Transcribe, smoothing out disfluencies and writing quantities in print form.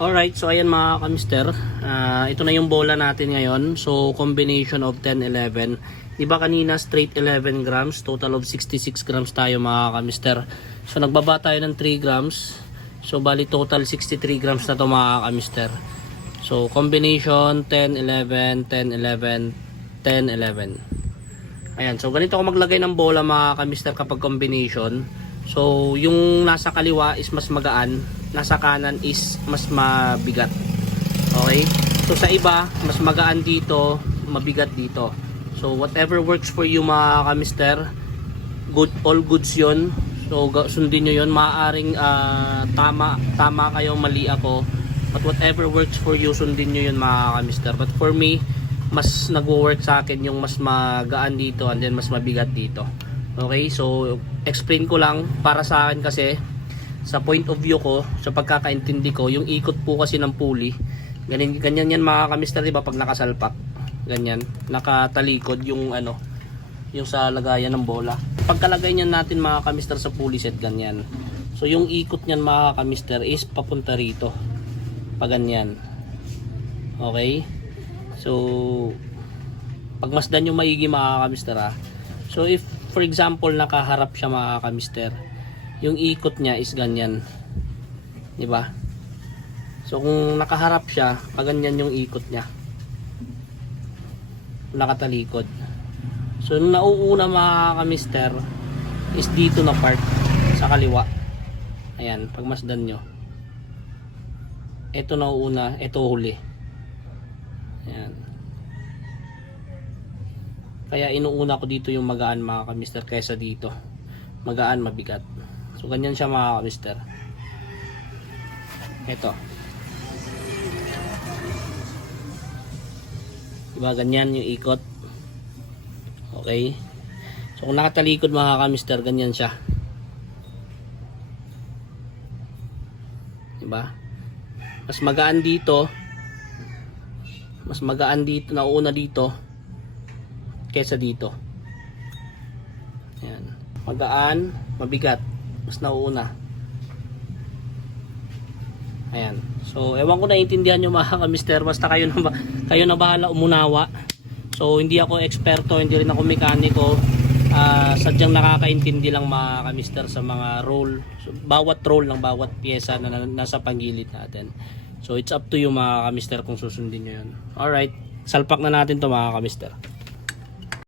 Alright, so ayan mga kamister, ito na yung bola natin ngayon. So combination of 10, 11. Diba kanina straight 11 grams, total of 66 grams tayo mga kamister. So nagbaba tayo ng 3 grams. So bali total 63 grams na to mga kamister. So combination 10, 11, 10, 11, 10, 11. Ayan, so ganito ako maglagay ng bola mga kamister kapag combination. So yung nasa kaliwa is mas magaan, nasa kanan is mas mabigat. Okay? So sa iba, mas magaan dito, mabigat dito. So whatever works for you mga kamister, good, all goods yun. So sundin nyo yun. Maaaring tama kayo, mali ako. But whatever works for you, sundin nyo yun mga kamister. But for me, mas nagwo-work sa akin yung mas magaan dito and then mas mabigat dito. Okay? So explain ko lang para sa akin kasi sa point of view ko, sa pagkakaintindi ko, yung ikot po kasi ng pulley, ganyan yan mga kamister, diba, pag nakasalpak, ganyan, nakatalikod yung ano, yung sa lagayan ng bola. Pagkalagay niyan natin mga kamister sa pulley set, ganyan. So yung ikot niyan mga kamister is papunta rito, pag ganyan. Okay? So pagmasdan yung maigi mga kamister ha. So if for example nakaharap siya mga kamister, yung ikot niya is ganyan, di ba? So kung nakaharap siya, pag ganyan yung ikot niya, nakatalikod. So yung nauuna mga kamister is dito na part sa kaliwa. Ayan, pagmasdan nyo, ito nauuna, ito huli. Ayan. Kaya inuuna ko dito yung magaan mga kamister kaysa dito, magaan mabigat. So ganyan siya mga kamister. Ito. Diba ganyan yung ikot. Okay. So kung nakatalikod mga kamister, ganyan siya. Diba? Mas magaan dito. Mas magaan dito, nauuna dito kaysa dito. Ayan. Magaan, mabigat. Mas nauuna. Ayan. So ewan ko naiintindihan nyo mga kamister, basta kayo na bahala umunawa. So hindi ako eksperto, hindi rin ako mekaniko. Sadyang nakakaintindi lang mga kamister sa mga roll. So, bawat roll ng bawat pyesa na nasa panggilid natin. So it's up to you mga kamister kung susundin nyo yun. Alright, salpak na natin to mga kamister.